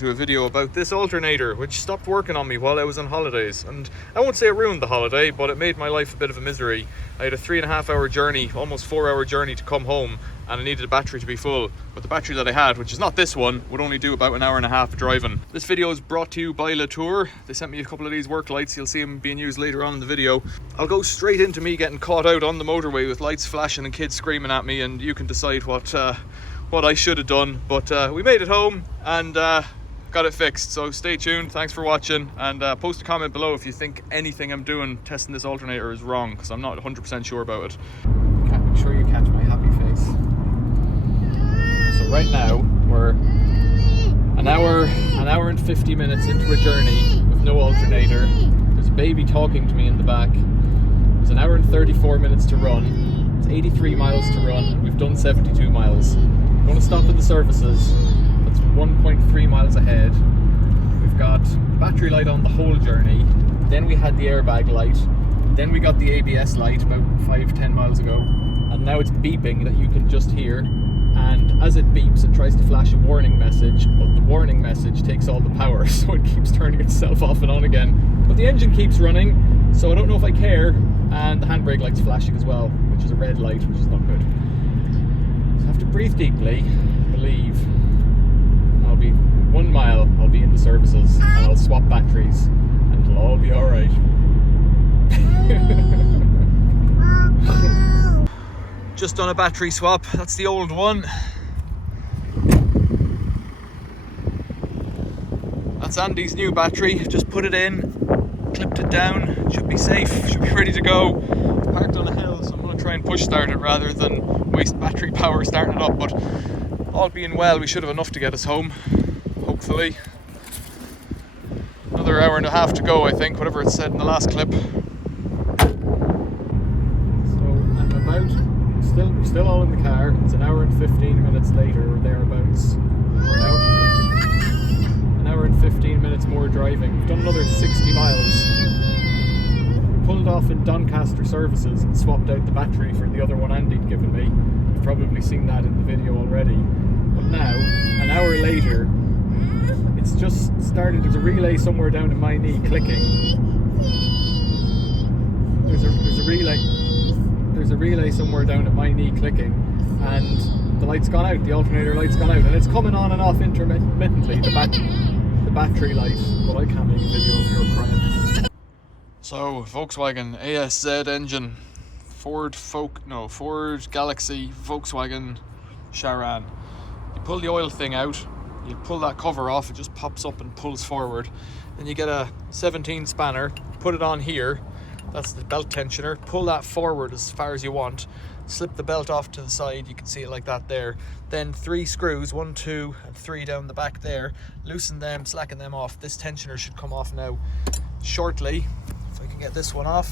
To a video about this alternator which stopped working on me while I was on holidays, and I won't say it ruined the holiday, but it made my life a bit of a misery. I had a 3.5 hour journey, almost 4 hour journey to come home, and I needed a battery to be full, but the battery that I had, which is not this one, would only do about 1.5 hours of driving. This video is brought to you by Latour. They sent me a couple of these work lights. You'll see them being used later on in the video. I'll go straight into me getting caught out on the motorway with lights flashing and kids screaming at me, and you can decide what I should have done. But we made it home and got it fixed, so stay tuned. Thanks for watching, and post a comment below if you think anything I'm doing testing this alternator is wrong, because I'm not 100% sure about it. Make sure you catch my happy face. So right now we're an hour and 50 minutes into a journey with no alternator. There's a baby talking to me in the back. There's 1 hour and 34 minutes to run. It's 83 miles to run, and we've done 72 miles. I'm going to stop at the services. 1.3 miles ahead. We've got the battery light on the whole journey, then we had the airbag light, then we got the ABS light about 5-10 miles ago, and now it's beeping that you can just hear, and as it beeps it tries to flash a warning message, but the warning message takes all the power, so it keeps turning itself off and on again. But the engine keeps running, so I don't know if I care, and the handbrake light's flashing as well, which is a red light, which is not good. So I have to breathe deeply, believe. I'll be 1 mile, I'll be in the services, and I'll swap batteries, and it'll all be alright. Just done a battery swap. That's the old one. That's Andy's new battery. Just put it in, clipped it down, should be safe, should be ready to go. It's parked on a hill, so I'm going to try and push start it rather than waste battery power starting it up, but all being well, we should have enough to get us home, hopefully. Another 1.5 hours to go, I think, whatever it said in the last clip. So I'm about, we're still all in the car. It's 1 hour and 15 minutes later, or thereabouts. 1 hour and 15 minutes more driving. We've done another 60 miles. We pulled off in Doncaster services and swapped out the battery for the other one Andy'd given me. You've probably seen that in the video already. But now, 1 hour later, it's just started. There's a relay somewhere down in my knee clicking. There's a relay somewhere down at my knee clicking, and the light's gone out. The alternator light's gone out, and it's coming on and off intermittently. The battery light, but I can't make a video if you're crying. So Volkswagen ASZ engine, Ford Galaxy, Volkswagen Sharan. You pull the oil thing out, you pull that cover off, it just pops up and pulls forward. Then you get a 17 spanner, put it on here, that's the belt tensioner, pull that forward as far as you want, slip the belt off to the side, you can see it like that there. Then 3 screws, 1, 2 and 3 down the back there, loosen them, slacken them off. This tensioner should come off now shortly, if I can get this one off.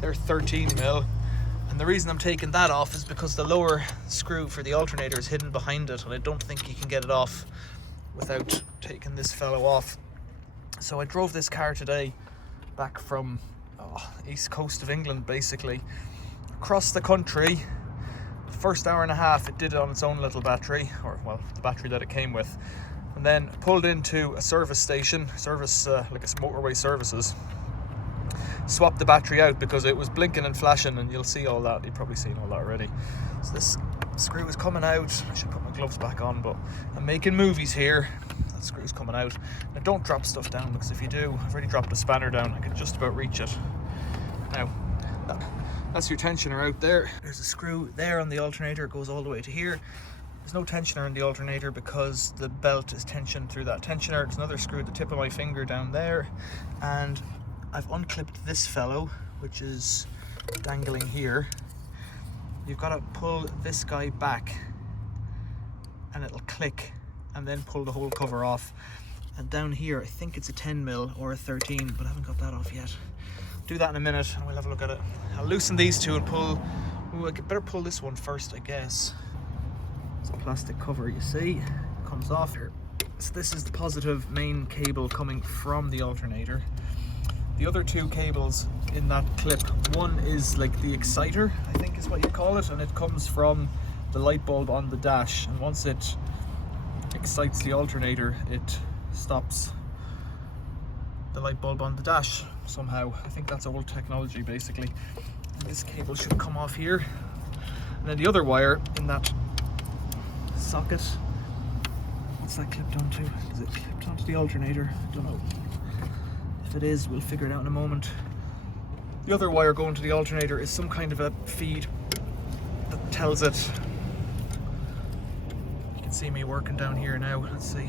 They're 13mm. And the reason I'm taking that off is because the lower screw for the alternator is hidden behind it, and I don't think you can get it off without taking this fellow off. So I drove this car today back from east coast of England, basically across the country. The first 1.5 hours it did it on its own little battery, or well, the battery that it came with, and then pulled into a service station, like a motorway services. Swapped the battery out because it was blinking and flashing, and you'll see all that. You've probably seen all that already. So this screw is coming out. I should put my gloves back on, but I'm making movies here. That screw's coming out. Now don't drop stuff down, because if you do, I've already dropped a spanner down, I can just about reach it. Now, that's your tensioner out there. There's a screw there on the alternator, it goes all the way to here. There's no tensioner in the alternator because the belt is tensioned through that tensioner. There's another screw at the tip of my finger down there, and I've unclipped this fellow, which is dangling here. You've got to pull this guy back and it'll click, and then pull the whole cover off. And down here, I think it's a 10mm or a 13, but I haven't got that off yet. Do that in a minute and we'll have a look at it. I'll loosen these two and pull. I better pull this one first, I guess. It's a plastic cover, you see, it comes off here. So this is the positive main cable coming from the alternator. The other 2 cables in that clip, one is like the exciter, I think is what you call it, and it comes from the light bulb on the dash, and once it excites the alternator, it stops the light bulb on the dash somehow. I think that's old technology basically. And this cable should come off here. And then the other wire in that socket, what's that clipped onto? Is it clipped onto the alternator? I don't know. If it is, we'll figure it out in a moment. The other wire going to the alternator is some kind of a feed that tells it. You can see me working down here now. Let's see.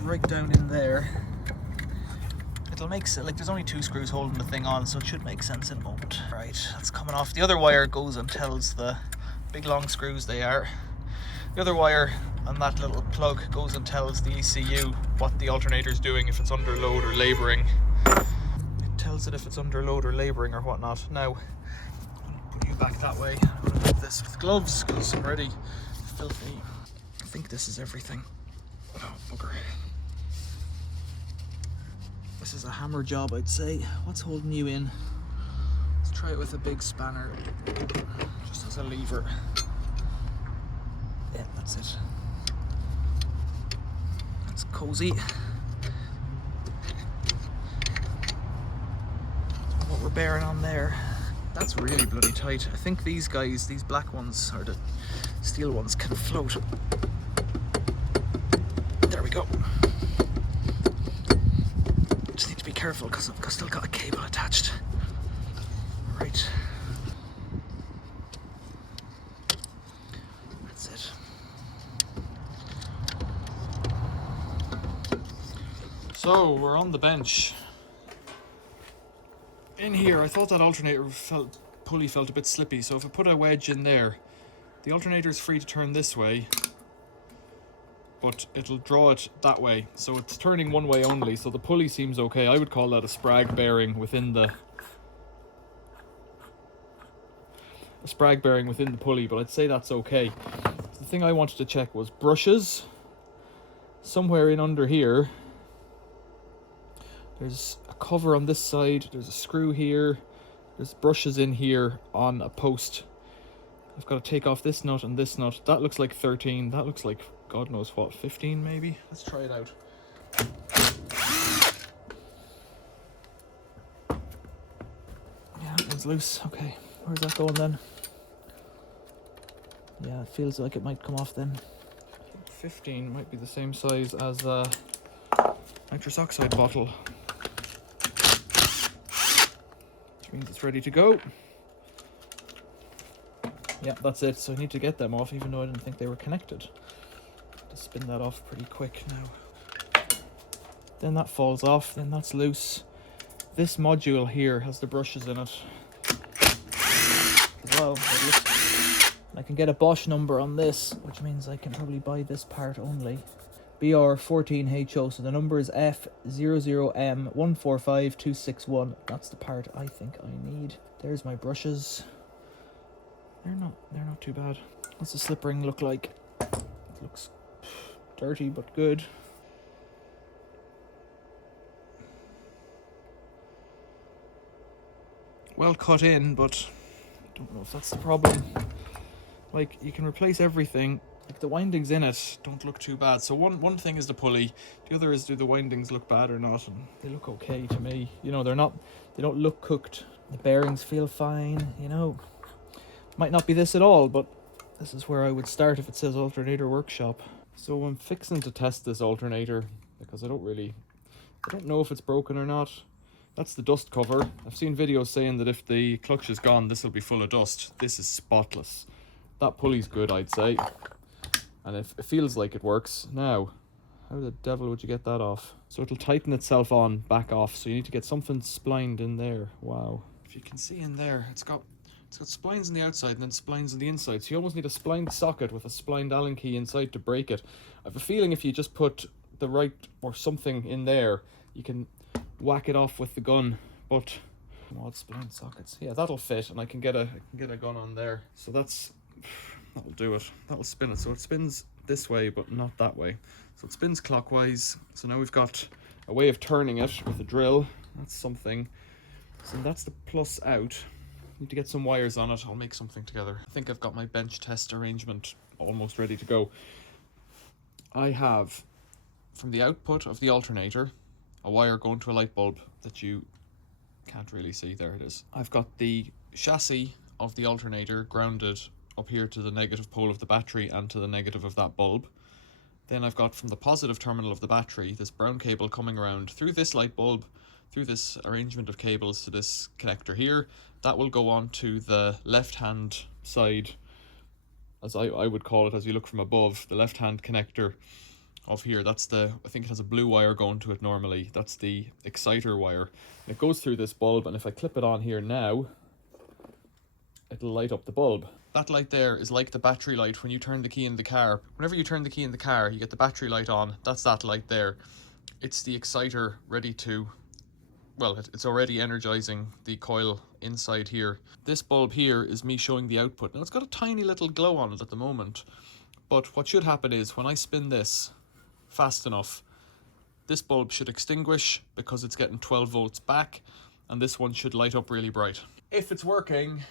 Right down in there. It'll make sense. Like, there's only 2 screws holding the thing on, so it should make sense in a moment. Right, that's coming off. The other wire goes and tells the big long screws they are. The other wire on that little plug goes and tells the ECU what the alternator is doing, if it's under load or labouring. It tells it if it's under load or labouring or whatnot. Now, I'll put you back that way. I'm going to do this with gloves because I'm already filthy. I think this is everything. Oh, bugger. This is a hammer job, I'd say. What's holding you in? Let's try it with a big spanner, just as a lever. Yeah, that's it. That's cozy. What we're bearing on there, that's really bloody tight. I think these guys, these black ones, or the steel ones, can float. There we go. Just need to be careful because I've still got a cable attached. Right. That's it. So we're on the bench. In here, I thought that alternator pulley felt a bit slippy, so if I put a wedge in there, the alternator is free to turn this way, but it'll draw it that way, so it's turning one way only, so the pulley seems okay. I would call that a sprag bearing within the pulley, but I'd say that's okay. The thing I wanted to check was brushes. Somewhere in under here, there's a cover on this side, there's a screw here, there's brushes in here on a post. I've got to take off this nut and this nut. That looks like 13, that looks like God knows what, 15 maybe? Let's try it out. Yeah, that one's loose. Okay, where's that going then? Yeah, it feels like it might come off then. I think 15 might be the same size as a nitrous oxide bottle. Which means it's ready to go. Yeah, that's it. So I need to get them off, even though I didn't think they were connected. Spin that off pretty quick now. Then that falls off, then that's loose. This module here has the brushes in it as well. I can get a Bosch number on this, which means I can probably buy this part only. BR14HO, so the number is F00M145261. That's the part I think I need. There's my brushes. They're not too bad. What's the slip ring look like? It looks dirty but good. Well cut in, but I don't know if that's the problem. Like, you can replace everything. Like, the windings in it don't look too bad. So one thing is the pulley, the other is, do the windings look bad or not? And they look okay to me. You know, they don't look cooked. The bearings feel fine, you know. Might not be this at all, but this is where I would start if it says Alternator Workshop. So I'm fixing to test this alternator because I don't know if it's broken or not. That's the dust cover. I've seen videos saying that if the clutch is gone, this will be full of dust. This is spotless. That pulley's good, I'd say. And if it feels like it works. Now, how the devil would you get that off? So it'll tighten itself on, back off. So you need to get something splined in there. Wow. If you can see in there, it's got splines on the outside and then splines on the inside. So you almost need a splined socket with a splined Allen key inside to break it. I have a feeling if you just put the right or something in there, you can whack it off with the gun. But odd splined sockets. Yeah, that'll fit, and I can get a gun on there. So that'll do it. That'll spin it. So it spins this way, but not that way. So it spins clockwise. So now we've got a way of turning it with a drill. That's something. So that's the plus out. Need to get some wires on it. I'll make something together. I think I've got my bench test arrangement almost ready to go. I have, from the output of the alternator, a wire going to a light bulb that you can't really see. There it is. I've got the chassis of the alternator grounded up here to the negative pole of the battery and to the negative of that bulb. Then I've got from the positive terminal of the battery this brown cable coming around through this light bulb, through this arrangement of cables to this connector here. That will go on to the left hand side, as I would call it as you look from above, the left hand connector of here. That's the, I think it has a blue wire going to it normally. That's the exciter wire. And it goes through this bulb, and if I clip it on here now, it'll light up the bulb. That light there is like the battery light when you turn the key in the car. Whenever you turn the key in the car, you get the battery light on. That's that light there. It's the exciter ready to, well, it's already energizing the coil inside here. This bulb here is me showing the output. Now it's got a tiny little glow on it at the moment, but what should happen is when I spin this fast enough, this bulb should extinguish because it's getting 12 volts back, and this one should light up really bright. If it's working,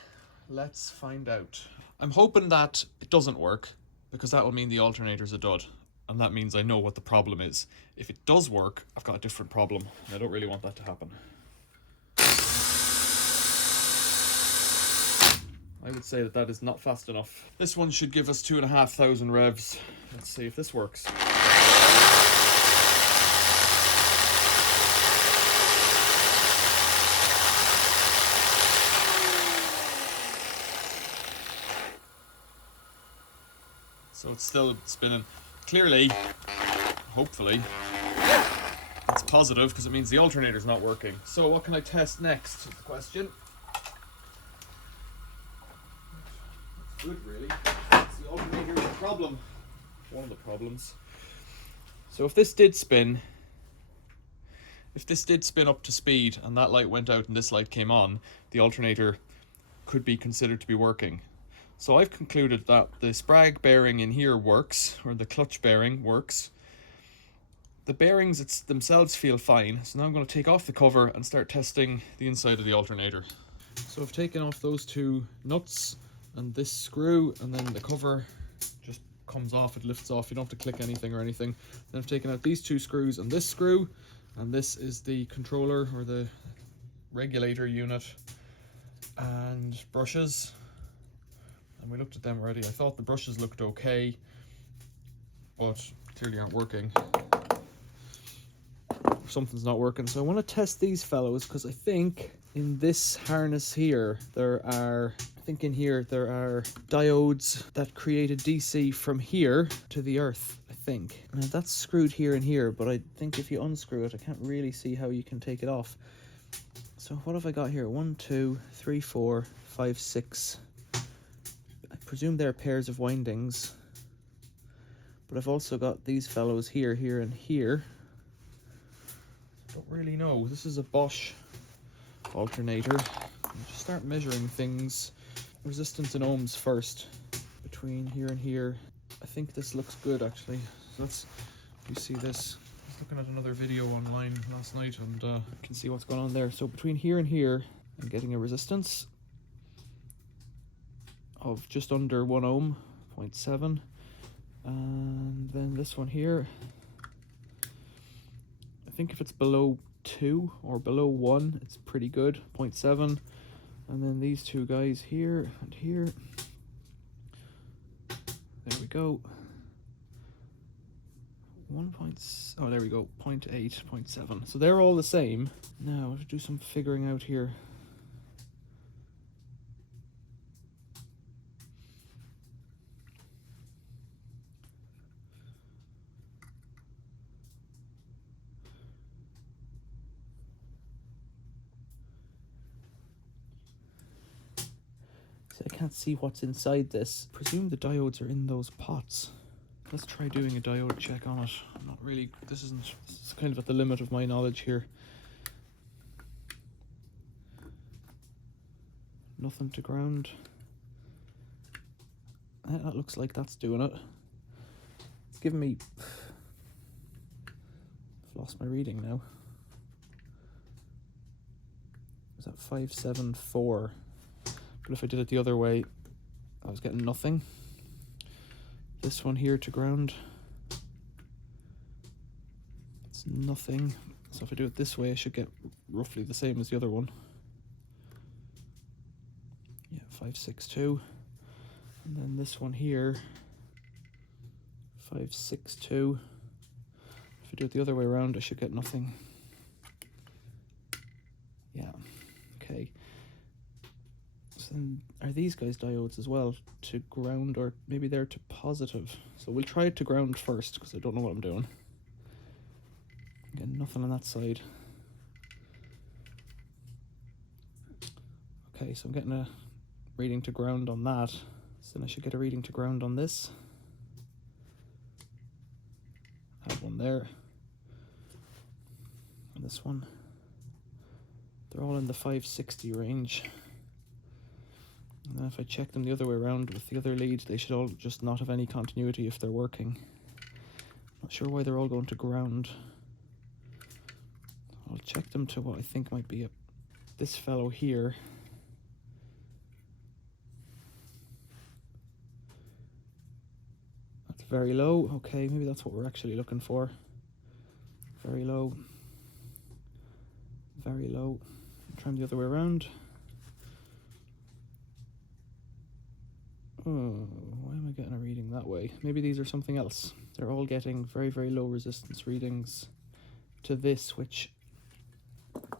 let's find out. I'm hoping that it doesn't work, because that will mean the alternator's a dud, and that means I know what the problem is. If it does work, I've got a different problem, and I don't really want that to happen. I would say that is not fast enough. This one should give us 2,500 revs. Let's see if this works. So it's still spinning. Clearly, hopefully, it's positive because it means the alternator's not working. So what can I test next is the question. That's good, really. It's the alternator's the problem. One of the problems. So if this did spin up to speed and that light went out and this light came on, the alternator could be considered to be working. So I've concluded that the sprag bearing in here works, or the clutch bearing works. The bearings themselves feel fine, so now I'm going to take off the cover and start testing the inside of the alternator. So I've taken off those two nuts and this screw, and then the cover just comes off, it lifts off, you don't have to click anything or anything. Then I've taken out these two screws and this screw, and this is the controller or the regulator unit, and brushes. And we looked at them already. I thought the brushes looked okay, but clearly aren't working. Something's not working. So I want to test these fellows, because I think in this harness here, there are diodes that create a DC from here to the earth, I think. Now that's screwed here and here, but I think if you unscrew it, I can't really see how you can take it off. So what have I got here? 1, 2, 3, 4, 5, 6. I presume they're pairs of windings, but I've also got these fellows here, here, and here. Don't really know. This is a Bosch Alternator. I'll just start measuring things. Resistance in ohms first, between here and here. I think this looks good actually. So you see this. I was looking at another video online last night, and you can see what's going on there. So between here and here, I'm getting a resistance of just under 1 ohm, 0.7, and then this one here, I think if it's below 2 or below 1, it's pretty good, 0.7, and then these two guys here and here, there we go, 0.8, there we go, 0.8, 0.7, so they're all the same. Now I have to do some figuring out here. I can't see what's inside this. I presume the diodes are in those pots. Let's try doing a diode check on it. I'm not really, this is kind of at the limit of my knowledge here. Nothing to ground. That looks like that's doing it. It's giving me, I've lost my reading now. Is that 574? But if I did it the other way, I was getting nothing. This one here to ground. It's nothing. So if I do it this way, I should get roughly the same as the other one. Yeah, 562. And then this one here, 562. If I do it the other way around, I should get nothing. Yeah, okay. So then are these guys diodes as well to ground, or maybe they're to positive? So we'll try it to ground first because I don't know what I'm doing. Again, nothing on that side. Okay, so I'm getting a reading to ground on that. So then I should get a reading to ground on this. Add one there. And this one. They're all in the 560 range. And then if I check them the other way around with the other lead, they should all just not have any continuity if they're working. Not sure why they're all going to ground. I'll check them to what I think might be this fellow here. That's very low. Okay, maybe that's what we're actually looking for. Very low. Very low. Try them the other way around. Oh, why am I getting a reading that way? Maybe these are something else. They're all getting very, very low resistance readings to this, which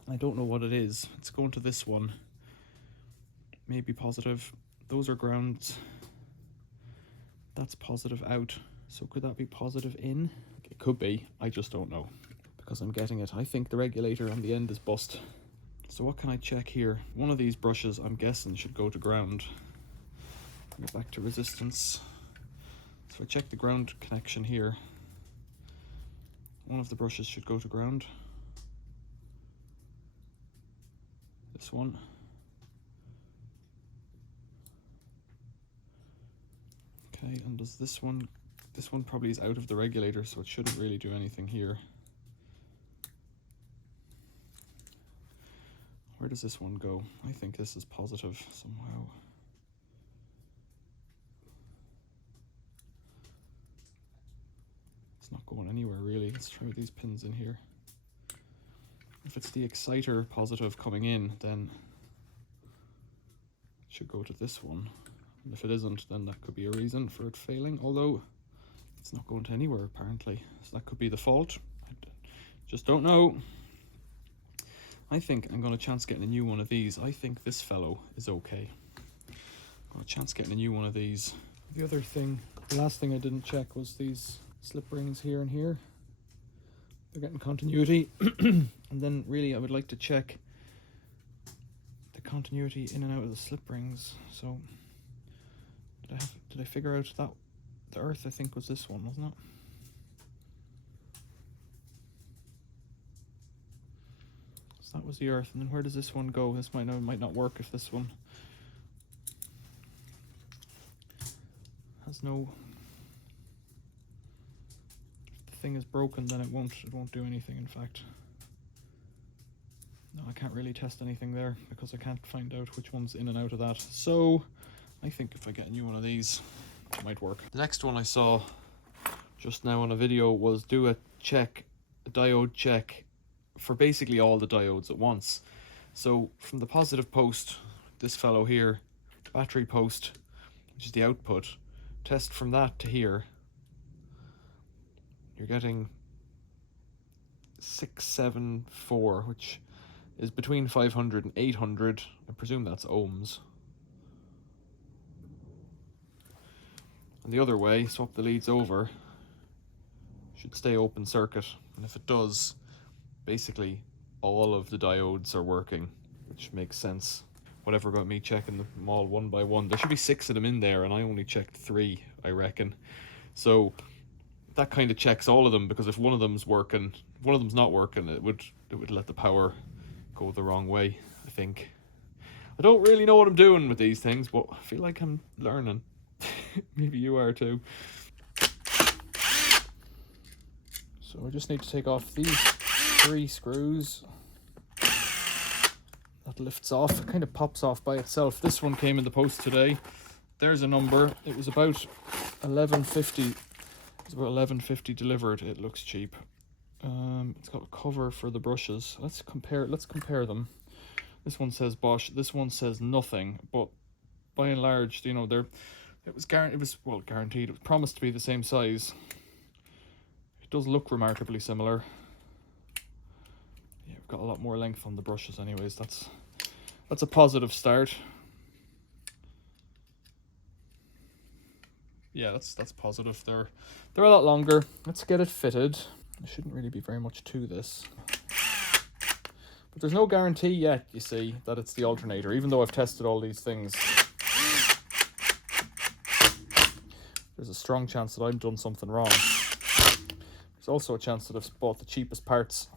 I don't know what it is. It's going to this one. Maybe positive. Those are grounds. That's positive out. So could that be positive in? It could be. I just don't know because I'm getting it. I think the regulator on the end is bust. So what can I check here? One of these brushes, I'm guessing, should go to ground. Go back to resistance. So if I check the ground connection here, one of the brushes should go to ground. This one. Okay, and does this one probably is out of the regulator, so it shouldn't really do anything here. Where does this one go? I think this is positive somehow. It's not going anywhere really. Let's try these pins in here. If it's the exciter positive coming in, then it should go to this one. And if it isn't, then that could be a reason for it failing, although it's not going to anywhere apparently. So that could be the fault. I just don't know. I think I'm going to chance getting a new one of these. I think this fellow is okay. I'm going to chance getting a new one of these. The other thing, the last thing I didn't check was these slip rings here and here. They're getting continuity. And then really I would like to check the continuity in and out of the slip rings. So did I figure out that the earth I think was this one, wasn't it? So that was the earth, and then where does this one go? This might not work if this one has no. If the thing is broken, then it won't do anything. In fact, no, I can't really test anything there because I can't find out which one's in and out of that. So I think if I get a new one of these, it might work. The next one I saw just now on a video was do a diode check for basically all the diodes at once. So from the positive post, this fellow here, battery post, which is the output, test from that to here. You're getting 674, which is between 500 and 800. I presume that's ohms. And the other way, swap the leads over, should stay open circuit. And if it does, basically all of the diodes are working, which makes sense. Whatever about me checking them all one by one. There should be 6 of them in there, and I only checked 3, I reckon. So that kind of checks all of them, because if one of them's working, if one of them's not working, it would let the power go the wrong way, I think. I don't really know what I'm doing with these things, but I feel like I'm learning. Maybe you are too. So I just need to take off these 3 screws. That lifts off. It kind of pops off by itself. This one came in the post today. There's a number. It was about 11.50. It's about 11.50 delivered. It looks cheap. It's got a cover for the brushes. Let's compare them. This one says Bosch, this one says nothing, but by and large, you know, it was guaranteed, it was promised to be the same size. It does look remarkably similar. Yeah, we've got a lot more length on the brushes anyways. That's a positive start. Yeah, that's positive. They're a lot longer. Let's get it fitted. There shouldn't really be very much to this. But there's no guarantee yet, you see, that it's the alternator, even though I've tested all these things. There's a strong chance that I've done something wrong. There's also a chance that I've bought the cheapest parts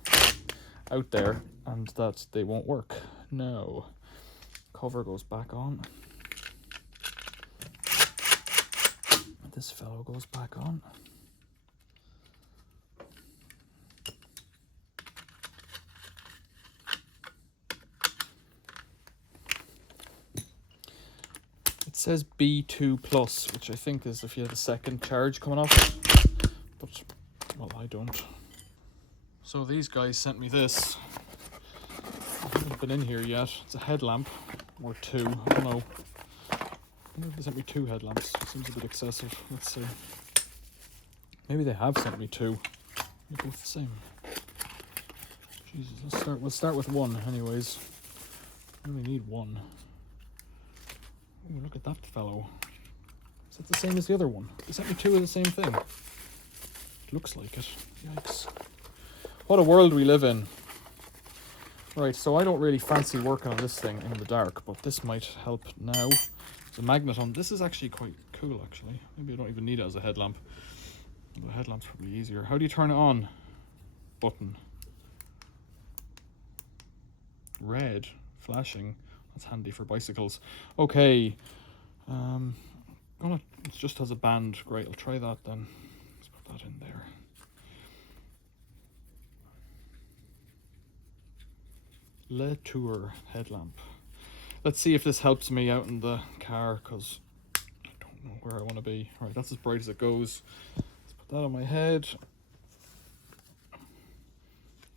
out there and that they won't work. No. Cover goes back on. This fellow goes back on. It says B2 plus, which I think is if you have a second charge coming off it. But, well, I don't. So these guys sent me this. I haven't been in here yet. It's a headlamp, or two, I don't know. They sent me 2 headlamps. Seems a bit excessive. Let's see. Maybe they have sent me 2. They're both the same. Jesus, we'll start with 1 anyways. I only need 1. Ooh, look at that fellow. Is that the same as the other one? They sent me 2 of the same thing. It looks like it. Yikes. What a world we live in. Right, so I don't really fancy working on this thing in the dark, but this might help now. The magnet on this is actually quite cool, actually. Maybe I don't even need it as a headlamp. The headlamp's probably easier. How do you turn it on? Button. Red. Flashing. That's handy for bicycles. Okay. It just has a band. Great, I'll try that then. Let's put that in there. Le Tour headlamp. Let's see if this helps me out in the car, because I don't know where I want to be. All right, that's as bright as it goes. Let's put that on my head.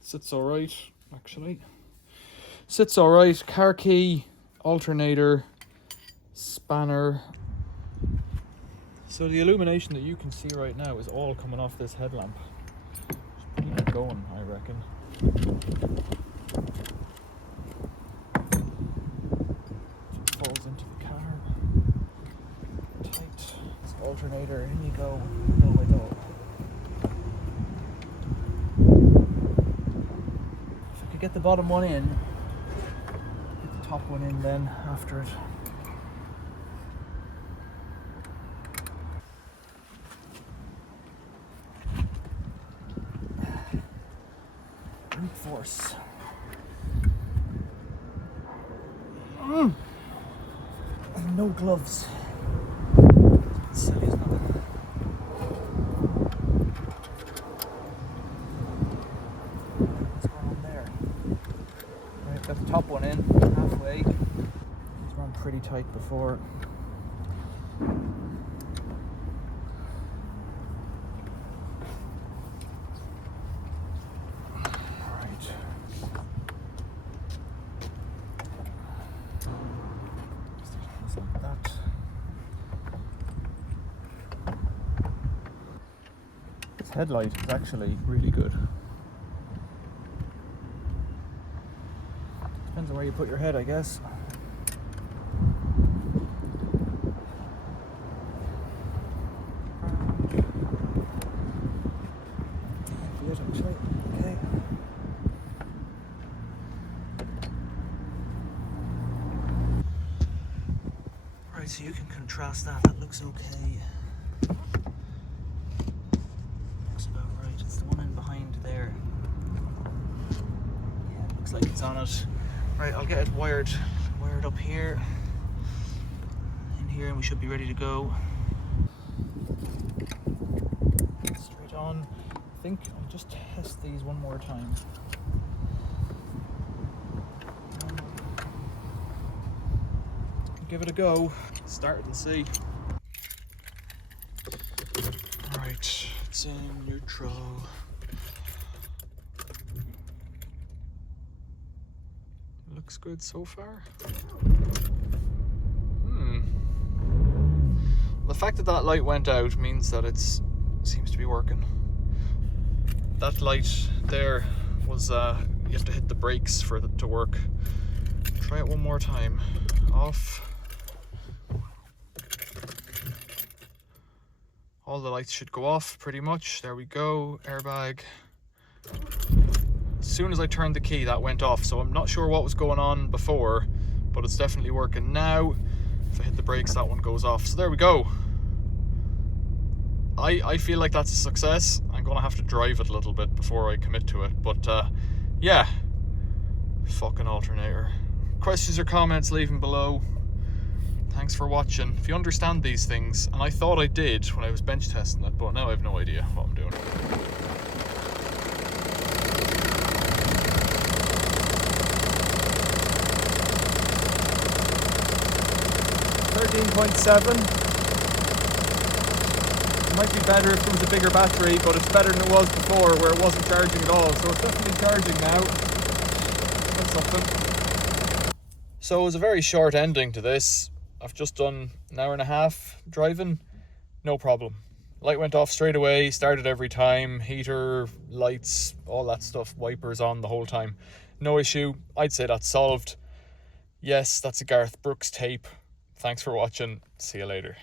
Sits all right, actually. Sits all right. Car key, alternator, spanner. So the illumination that you can see right now is all coming off this headlamp. Just putting it going, I reckon. Falls into the car. Tight. This alternator, in you go. Oh my god. If I could get the bottom one in, get the top one in then after it. Brute force. No gloves. Silly, isn't it? What's going on there? Right, got the top one in halfway. It's run pretty tight before. Headlight is actually really good. Depends on where you put your head, I guess. Actually. Okay. Right, so you can contrast that. That looks okay. Like it's on it. Right, I'll get it wired up here, in here, and we should be ready to go. Straight on. I think I'll just test these one more time. Give it a go. Start it and see. Alright, it's in neutral. Looks good so far. The fact that that light went out means that seems to be working. That light there was, you have to hit the brakes for it to work. Try it one more time. Off. All the lights should go off pretty much. There we go. Airbag. As soon as I turned the key, that went off. So I'm not sure what was going on before, but it's definitely working now. If I hit the brakes, that one goes off. So there we go. I feel like that's a success. I'm gonna have to drive it a little bit before I commit to it, but yeah, fucking alternator. Questions or comments, leave them below. Thanks for watching. If you understand these things, and I thought I did when I was bench testing it, but now I have no idea what I'm doing. 13.7. It might be better if there was a bigger battery, but it's better than it was before where it wasn't charging at all. So it's definitely charging now. That's something. So it was a very short ending to this. I've just done an hour and a half driving. No problem. Light went off straight away, started every time, heater, lights, all that stuff, wipers on the whole time. No issue. I'd say that's solved. Yes, that's a Garth Brooks tape. Thanks for watching. See you later.